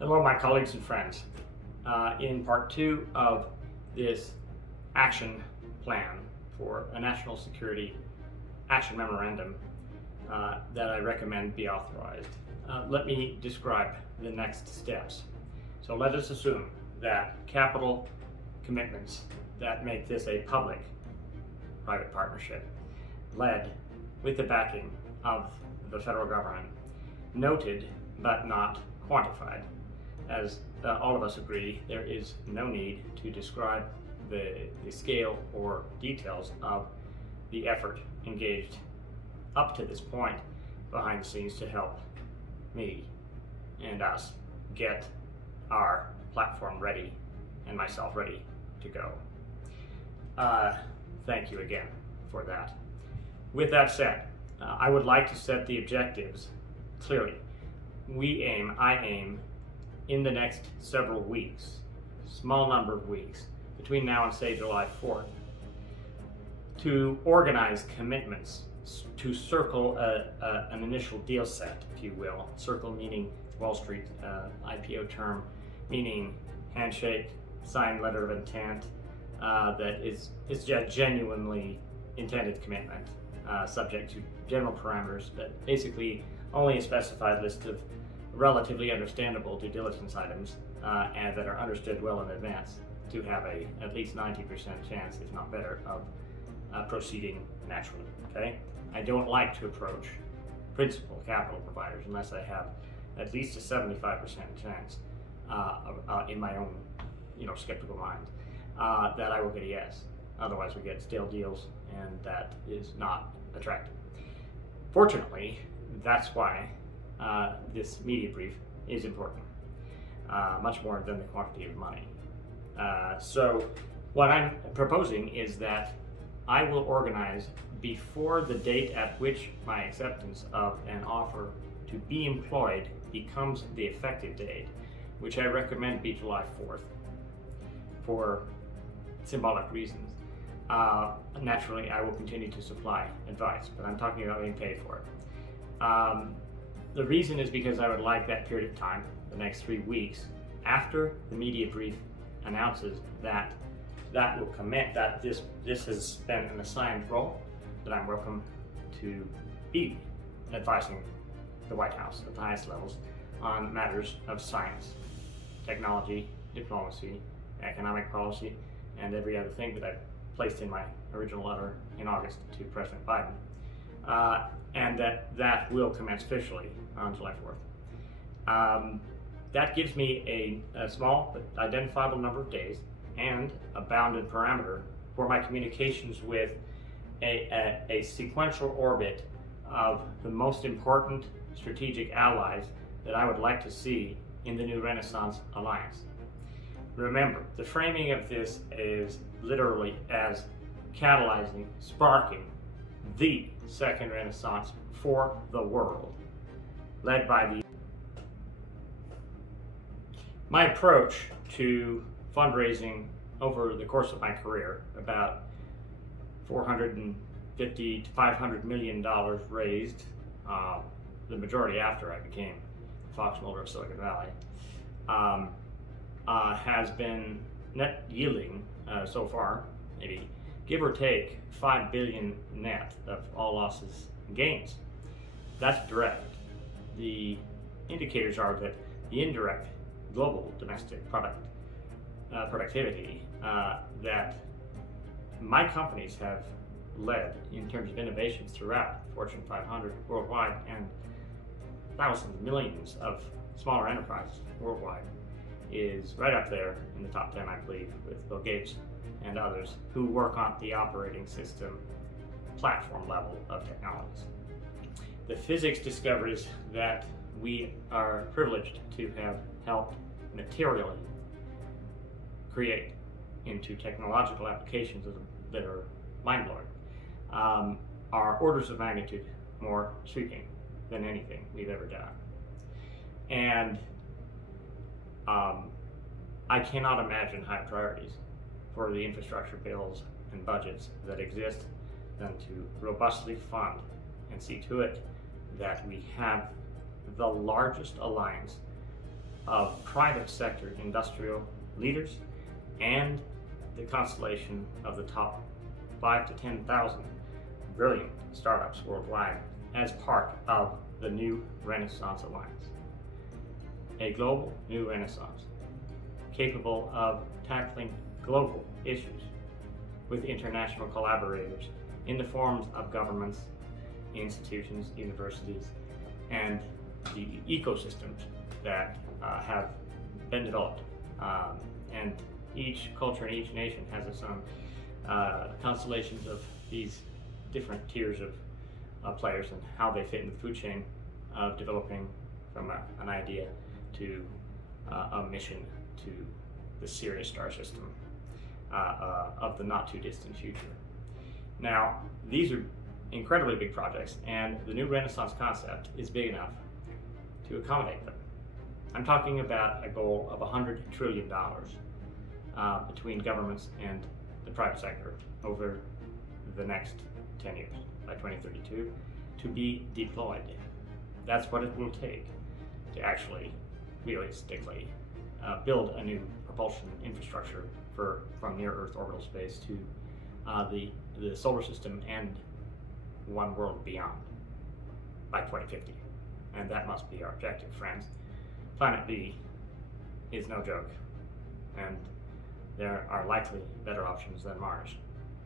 Hello, my colleagues and friends. In part two of this action plan for a national security action memorandum that I recommend be authorized, let me describe the next steps. So let us assume that capital commitments that make this a public-private partnership, led with the backing of the federal government, noted but not quantified. As all of us agree, there is no need to describe the scale or details of the effort engaged up to this point behind the scenes to help me and us get our platform ready and myself ready to go. Thank you again for that. With that said, I would like to set the objectives clearly. I aim in the next several weeks, small number of weeks, between now and say July 4th, to organize commitments to circle an initial deal set, if you will. Circle meaning Wall Street IPO term, meaning handshake, signed letter of intent, that is a genuinely intended commitment, subject to general parameters, but basically only a specified list of relatively understandable due diligence items and that are understood well in advance to have at least 90% chance, if not better, of proceeding naturally. Okay, I don't like to approach principal capital providers unless I have at least a 75% chance in my own, skeptical mind that I will get a yes. Otherwise, we get stale deals, and that is not attractive. Fortunately, that's why this media brief is important, much more than the quantity of money. So what I'm proposing is that I will organize before the date at which my acceptance of an offer to be employed becomes the effective date, which I recommend be July 4th for symbolic reasons. Naturally, I will continue to supply advice, but I'm talking about being paid for it. The reason is because I would like that period of time, the next 3 weeks, after the media brief announces that will commit, that this has been an assigned role, that I'm welcome to be advising the White House at the highest levels on matters of science, technology, diplomacy, economic policy, and every other thing that I've placed in my original letter in August to President Biden. And that will commence officially on July 4th. That gives me a small but identifiable number of days and a bounded parameter for my communications with a sequential orbit of the most important strategic allies that I would like to see in the New Renaissance Alliance. Remember, the framing of this is literally as catalyzing, sparking the second Renaissance for the world, led by the... My approach to fundraising over the course of my career, about $450 to $500 million raised, the majority after I became Fox Mulder of Silicon Valley, has been net yielding so far, maybe give or take 5 billion net of all losses and gains. That's direct. The indicators are that the indirect global domestic productivity that my companies have led in terms of innovations throughout Fortune 500 worldwide and thousands, millions of smaller enterprises worldwide is right up there in the top 10, I believe, with Bill Gates and others who work on the operating system platform level of technologies. The physics discoveries that we are privileged to have helped materially create into technological applications that are mind-blowing are orders of magnitude more sweeping than anything we've ever done. And I cannot imagine high priorities for the infrastructure bills and budgets that exist than to robustly fund and see to it that we have the largest alliance of private sector industrial leaders and the constellation of the top 5,000 to 10,000 brilliant startups worldwide as part of the New Renaissance Alliance. A global new renaissance capable of tackling global issues with international collaborators in the forms of governments, institutions, universities, and the ecosystems that have been developed. And each culture and each nation has its own constellations of these different tiers of players and how they fit in the food chain of developing from an idea to a mission to the Sirius star system of the not too distant future. Now, these are incredibly big projects, and the New Renaissance concept is big enough to accommodate them. I'm talking about a goal of $100 trillion between governments and the private sector over the next 10 years, by 2032, to be deployed. That's what it will take to actually realistically build a new propulsion infrastructure from near-Earth orbital space to the solar system and one world beyond by 2050. And that must be our objective, friends. Planet B is no joke, and there are likely better options than Mars,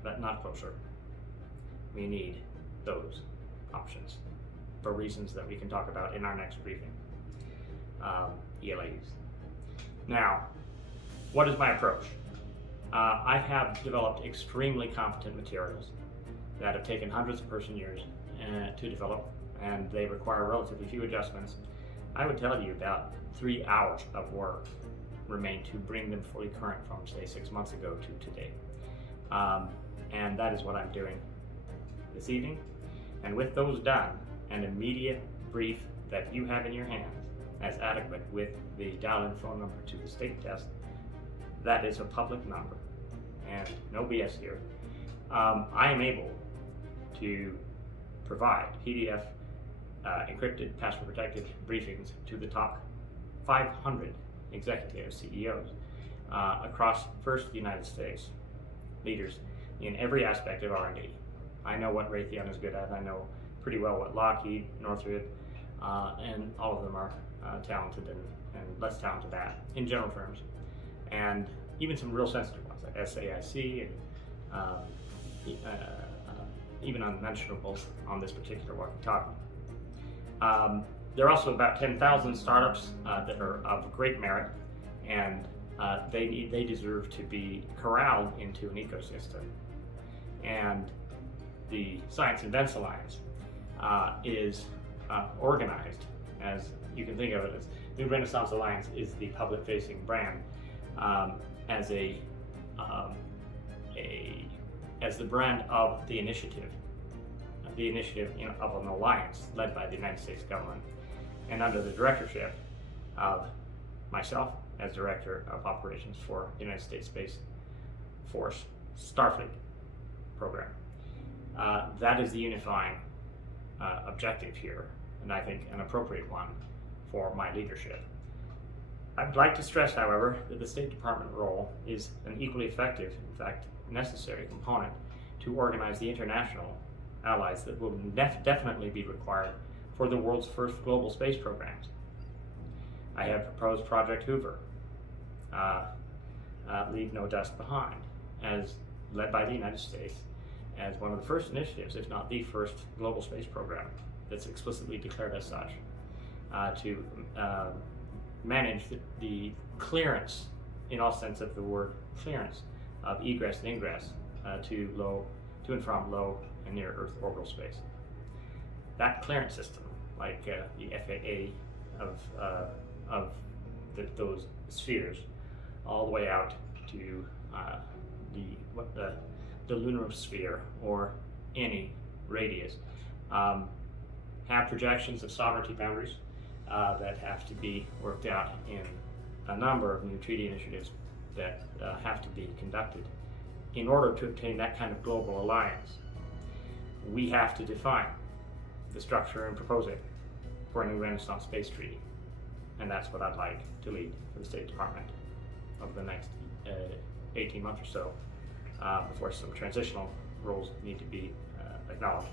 but not closer. We need those options for reasons that we can talk about in our next briefing. ELAs. Now, what is my approach? I have developed extremely competent materials that have taken hundreds of person years to develop, and they require relatively few adjustments. I would tell you about 3 hours of work remain to bring them fully current from, say, 6 months ago to today. And that is what I'm doing this evening. And with those done, an immediate brief that you have in your hands as adequate with the dial-in phone number to the state test, that is a public number, and no BS here. I am able to provide PDF encrypted, password protected briefings to the top 500 executives, CEOs, across first the United States, leaders in every aspect of R&D. I know what Raytheon is good at. I know pretty well what Lockheed, Northrop, and all of them are talented and less talented at, in general terms. And even some real sensitive ones like SAIC and even unmentionables on this particular walkie-talkie. There are also about 10,000 startups that are of great merit, and they deserve to be corralled into an ecosystem. And the Science Invents Alliance is organized, as you can think of it as New Renaissance Alliance is the public-facing brand, as the brand of the initiative of an alliance led by the United States government, and under the directorship of myself as Director of Operations for the United States Space Force Starfleet program. That is the unifying objective here, and I think an appropriate one for my leadership. I would like to stress, however, that the State Department role is an equally effective, in fact, necessary component to organize the international allies that will definitely be required for the world's first global space programs. I have proposed Project Hoover, Leave No Dust Behind, as led by the United States, as one of the first initiatives, if not the first global space program that's explicitly declared as such, to manage the clearance, in all sense of the word clearance, of egress and ingress to and from low and near Earth orbital space. That clearance system, like the FAA of those spheres, all the way out to the lunar sphere or any radius, have projections of sovereignty boundaries that have to be worked out in a number of new treaty initiatives that have to be conducted. In order to obtain that kind of global alliance, we have to define the structure and propose it for a new Renaissance space treaty. And that's what I'd like to lead for the State Department over the next 18 months or so, before some transitional roles need to be acknowledged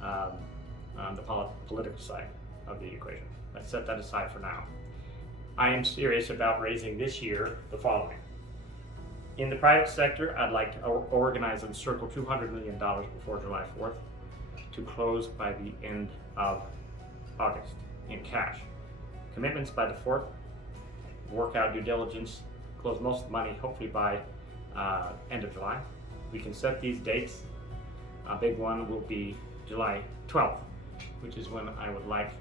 on the political side of the equation. Let's set that aside for now. I am serious about raising this year the following. In the private sector, I'd like to organize and circle $200 million before July 4th to close by the end of August in cash. Commitments by the 4th, work out due diligence, close most of the money hopefully by end of July. We can set these dates. A big one will be July 12th, which is when I would like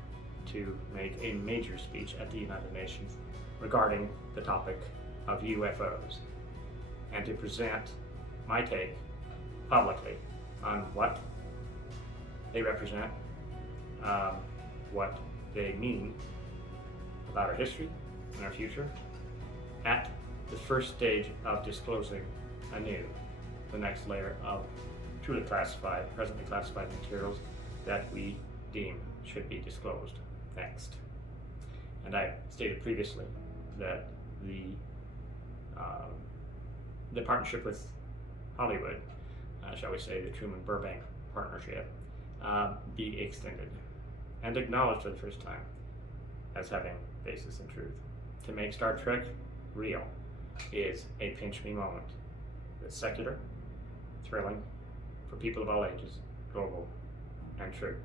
to make a major speech at the United Nations regarding the topic of UFOs, and to present my take publicly on what they represent, what they mean about our history and our future, at the first stage of disclosing anew the next layer of truly classified, presently classified materials that we deem should be disclosed next. And I stated previously that the partnership with Hollywood, shall we say the Truman-Burbank partnership, be extended and acknowledged for the first time as having basis in truth. To make Star Trek real is a pinch me moment that's secular, thrilling, for people of all ages, global, and true.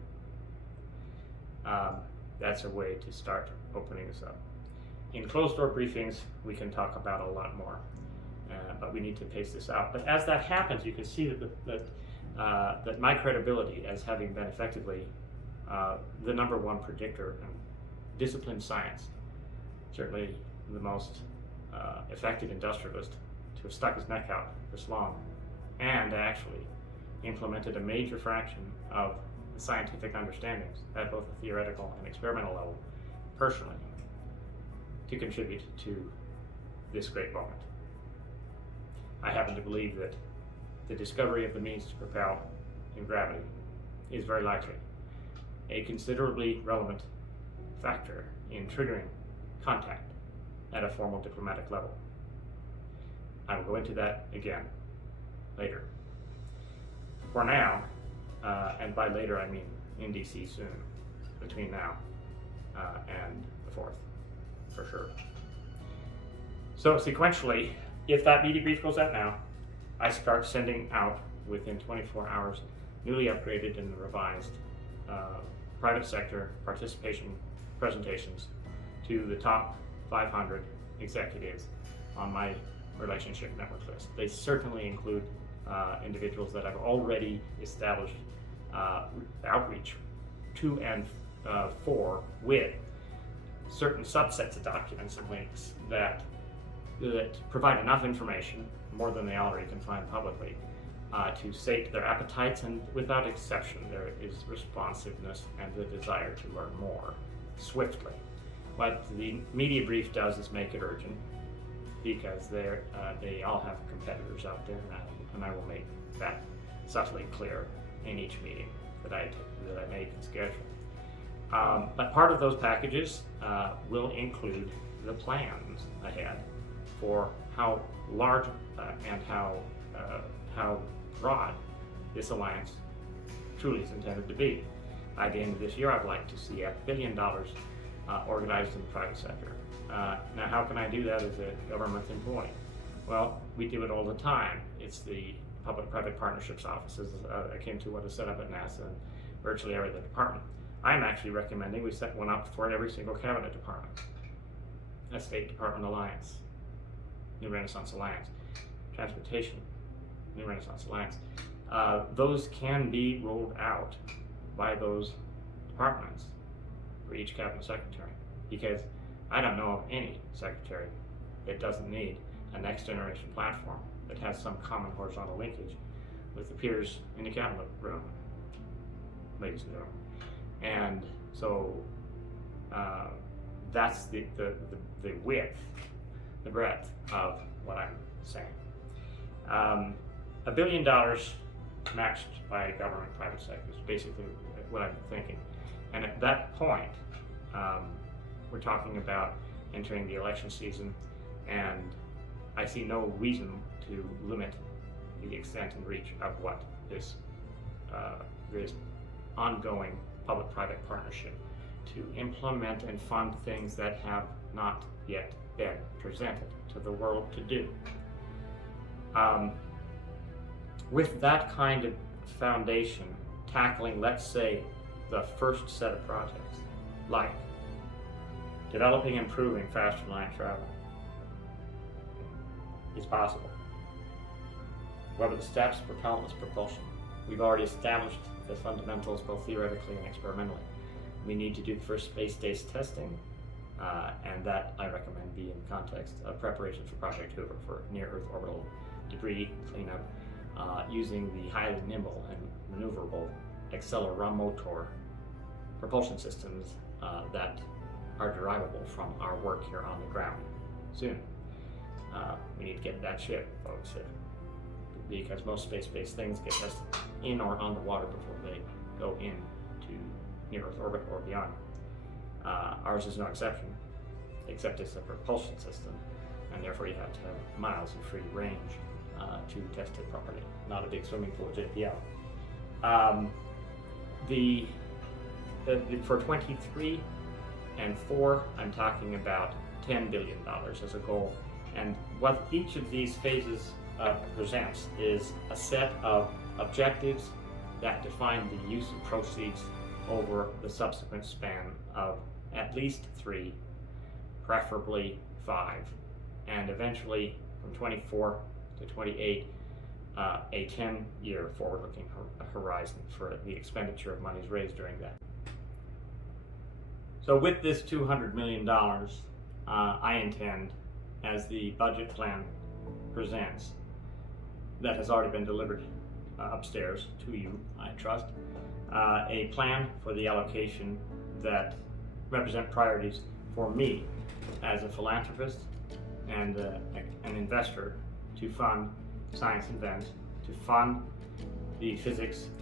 That's a way to start opening this up. In closed-door briefings, we can talk about a lot more, but we need to pace this out. But as that happens, you can see that my credibility as having been effectively the #1 predictor in disciplined science, certainly the most effective industrialist to have stuck his neck out this long, and actually implemented a major fraction of the scientific understandings at both the theoretical and experimental level personally to contribute to this great moment. I happen to believe that the discovery of the means to propel in gravity is very likely a considerably relevant factor in triggering contact at a formal diplomatic level. I will go into that again later. For now, and by later I mean in DC soon, between now and the 4th, for sure. So sequentially, if that media brief goes out now, I start sending out within 24 hours newly upgraded and revised private sector participation presentations to the top 500 executives on my relationship network list. They certainly include individuals that I've already established outreach to and for, with certain subsets of documents and links that provide enough information, more than they already can find publicly, to sate their appetites, and without exception there is responsiveness and the desire to learn more swiftly. What the media brief does is make it urgent, because they all have competitors out there, and I will make that subtly clear in each meeting that I make and schedule. But part of those packages will include the plans ahead for how large and how broad this alliance truly is intended to be. By the end of this year, I'd like to see $1 billion organized in the private sector. Now, how can I do that as a government employee? Well, we do it all the time. It's the public-private partnerships offices akin to what is set up at NASA and virtually every other department. I'm actually recommending we set one up for every single cabinet department. A State Department Alliance, New Renaissance Alliance, Transportation, New Renaissance Alliance. Those can be rolled out by those departments for each cabinet secretary, because I don't know of any secretary that doesn't need a next generation platform that has some common horizontal linkage with the peers in the cabinet room, ladies and gentlemen. And so that's the width, the breadth of what I'm saying. $1 billion matched by government private sector is basically what I'm thinking. And at that point, We're talking about entering the election season, and I see no reason to limit the extent and reach of what this ongoing public-private partnership to implement and fund things that have not yet been presented to the world to do. With that kind of foundation, tackling, let's say, the first set of projects, like developing and improving faster line travel, is possible. What are the steps? Propellantless propulsion. We've already established the fundamentals both theoretically and experimentally. We need to do the first space-based testing, and that I recommend be in context of preparation for Project Hoover for near-Earth orbital debris cleanup, using the highly nimble and maneuverable acceleromotor propulsion systems that are derivable from our work here on the ground soon. We need to get that ship, folks, because most space-based things get tested in or on the water before they go into near-Earth orbit or beyond. Ours is no exception, except it's a propulsion system, and therefore you have to have miles of free range to test it properly. Not a big swimming pool JPL. For 23 and 4, I'm talking about $10 billion as a goal. And what each of these phases presents is a set of objectives that define the use of proceeds over the subsequent span of at least 3, preferably 5, and eventually from 24 to 28, a 10-year forward-looking horizon for the expenditure of monies raised during that. So with this $200 million, I intend, as the budget plan presents, that has already been delivered upstairs to you, I trust, a plan for the allocation that represent priorities for me as a philanthropist and an investor to fund science and events, to fund the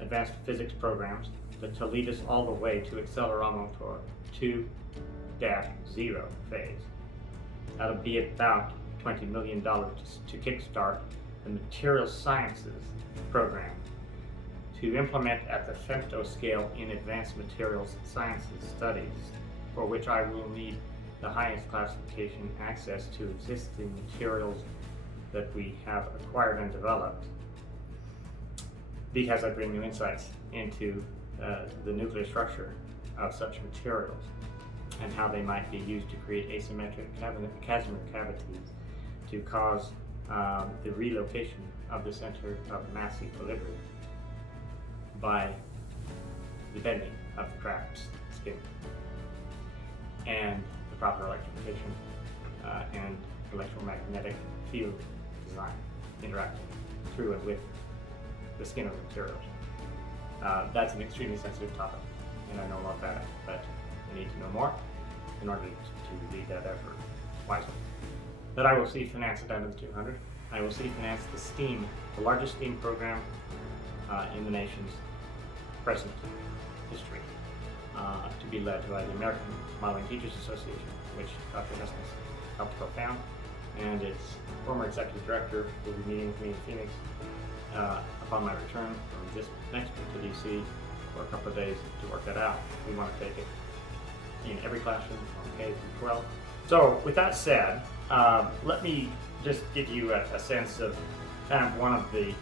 advanced physics programs, to lead us all the way to Acceleromotor 2-0 phase. That'll be about $20 million to kickstart the materials sciences program, to implement at the femtoscale in advanced materials sciences studies, for which I will need the highest classification access to existing materials that we have acquired and developed, because I bring new insights into the nuclear structure of such materials and how they might be used to create asymmetric Casimir cavities to cause the relocation of the center of mass equilibrium by the bending of the craft's skin, and the proper electrification and electromagnetic field design interacting through and with the skin of the materials. That's an extremely sensitive topic, and I know a lot about it, but I need to know more in order to lead that effort wisely. That I will see financed down to the 200. I will see financed the largest STEAM program in the nation's present history, to be led by the American Modeling Teachers Association, which Dr. Hessness helped co-found, and its former executive director will be meeting with me in Phoenix upon my return from this next week to DC for a couple of days to work that out. We want to take it in every classroom from K through 12. So with that said, let me just give you a sense of kind of one of the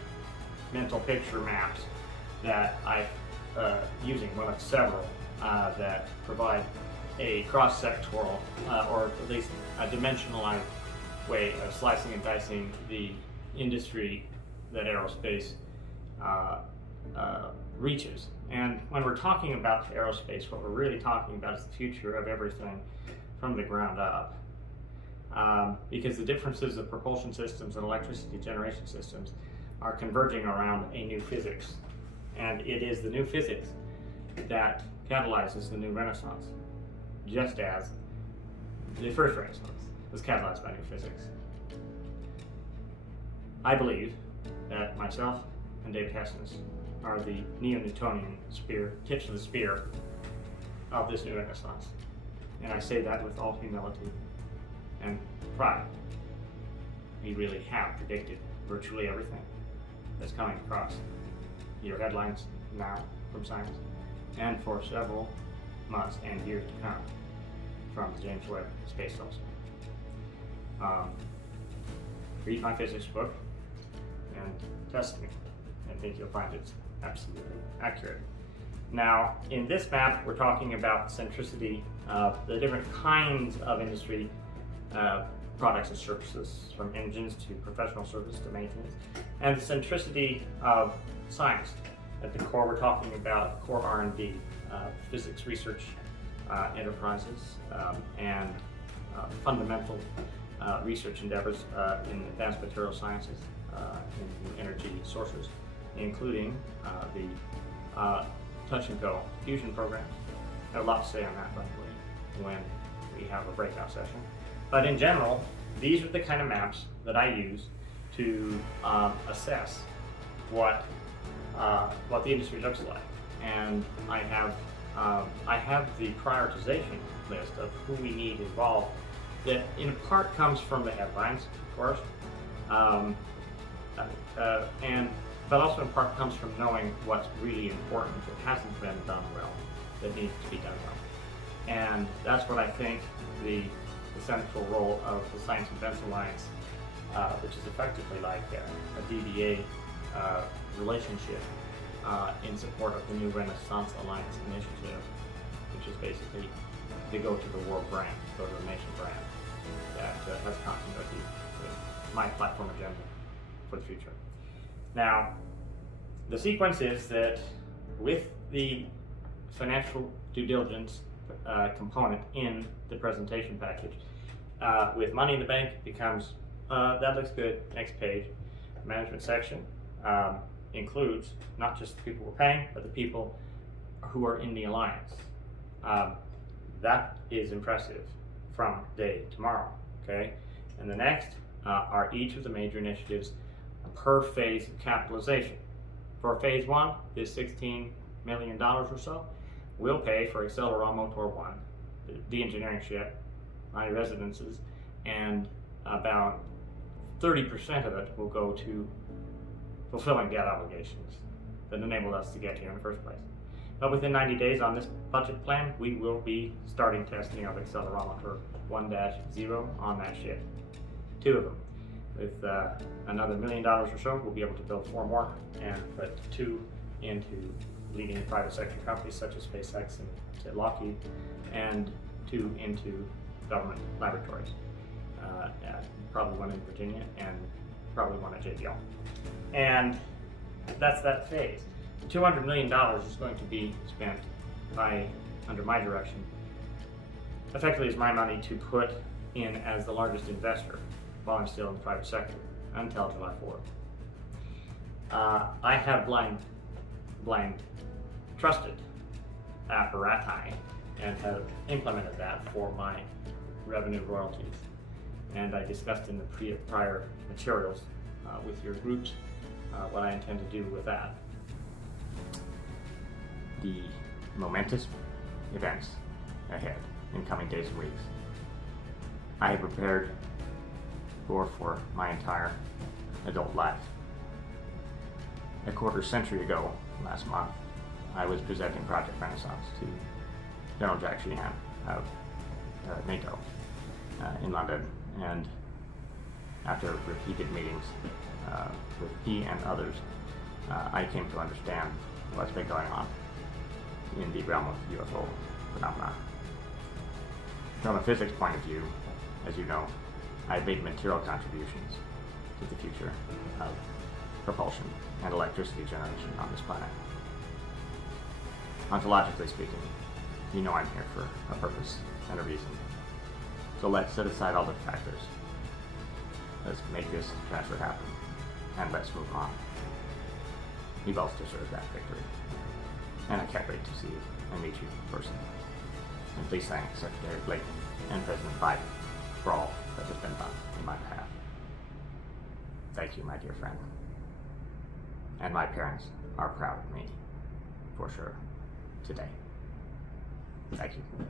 mental picture maps that I'm using, one of several that provide a cross-sectoral or at least a dimensionalized way of slicing and dicing the industry that aerospace reaches. And when we're talking about aerospace, what we're really talking about is the future of everything from the ground up. Because the differences of propulsion systems and electricity generation systems are converging around a new physics. And it is the new physics that catalyzes the new Renaissance, just as the first Renaissance was catalyzed by new physics. I believe that myself and David Hessness are the neo-Newtonian tips of the spear of this new Renaissance. and I say that with all humility and pride, we really have predicted virtually everything that's coming across your headlines now from science, and for several months and years to come from the James Webb Space Telescope. Read my physics book and test me. I think you'll find it's absolutely accurate. Now, in this map, we're talking about centricity of the different kinds of industry products and services, from engines to professional service to maintenance, and the centricity of science. At the core, we're talking about core R&D, physics research enterprises, and fundamental research endeavors in advanced material sciences, in energy sources, including the touch and go fusion programs. I have a lot to say on that, by the way, when we have a breakout session. But in general, these are the kind of maps that I use to assess what the industry looks like. And I have the prioritization list of who we need involved that in part comes from the headlines, of course, but also in part comes from knowing what's really important that hasn't been done well, that needs to be done well. And that's what I think the central role of the Science and Defense Alliance, which is effectively like a DBA relationship in support of the New Renaissance Alliance initiative, which is basically the go to the world brand, go to the nation brand that has continuity with my platform agenda for the future. Now, the sequence is that with the financial due diligence component in the presentation package, with money in the bank becomes, that looks good, next page. The management section includes not just the people we're paying, but the people who are in the alliance. That is impressive from day tomorrow, okay? And the next are each of the major initiatives per phase of capitalization. For phase one, this $16 million or so, we'll pay for Accelera Motor 1, the engineering ship, 90 residences, and about 30% of it will go to fulfilling debt obligations that enabled us to get here in the first place. But within 90 days on this budget plan, we will be starting testing of Accelerometer 1-0 on that ship. 2 of them. With another $1 million or so, we'll be able to build 4 more and put 2 into leading private sector companies such as SpaceX and Lockheed, and 2 into government laboratories. Probably 1 in Virginia and probably 1 at JPL. And that's that phase. $200 million is going to be spent under my direction, effectively is my money to put in as the largest investor while I'm still in the private sector until July 4th. I have blind trusted apparati and have implemented that for my revenue royalties. And I discussed in the prior materials with your groups what I intend to do with that. The momentous events ahead in coming days and weeks, I have prepared for my entire adult life. A quarter century ago, last month, I was presenting Project Renaissance to General Jack Sheehan of NATO in London, and after repeated meetings with he and others, I came to understand what's been going on in the realm of UFO phenomena. From a physics point of view, as you know, I've made material contributions to the future of propulsion and electricity generation on this planet. Ontologically speaking, you know I'm here for a purpose and a reason. So let's set aside all the factors. Let's make this transfer happen, and let's move on. We both deserve that victory. And I can't wait to see you and meet you in person. And please thank Secretary Blinken and President Biden for all that has been done in my behalf. Thank you, my dear friend. And my parents are proud of me, for sure, today. Thank you.